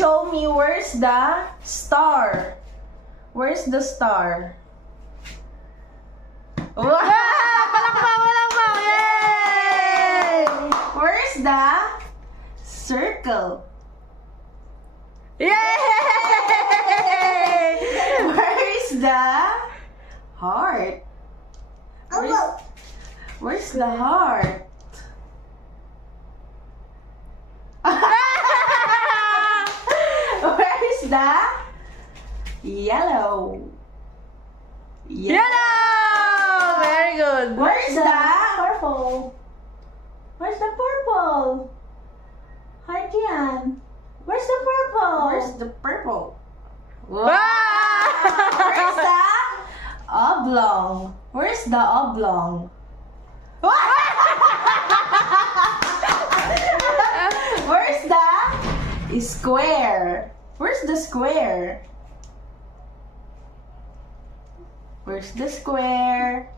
Show me where's the star. Where's the star? Wow! Palakpak! Yay! Where's the circle? Yay! Where's the heart? Where's the heart? Where's the yellow? Yellow! Very good. Where's the purple? Where's the purple? Heart yan. Where's the purple? Where's the purple? Wow! Where's the oblong? Where's the oblong? Where's the square? Where's the square? Where's the square?